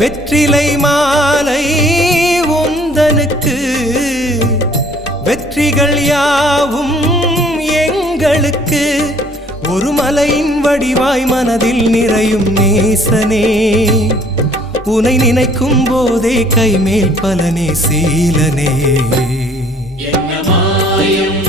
வெற்றிலை மாலை உந்தனுக்கு வெற்றிகள் யாவும் எங்களுக்கு ஒரு மலையின் வடிவாய் மனதில் நிறையும் நேசனே உனை நினைக்கும் போதே கைமேல் பலனே சீலனே என்ன மாயம்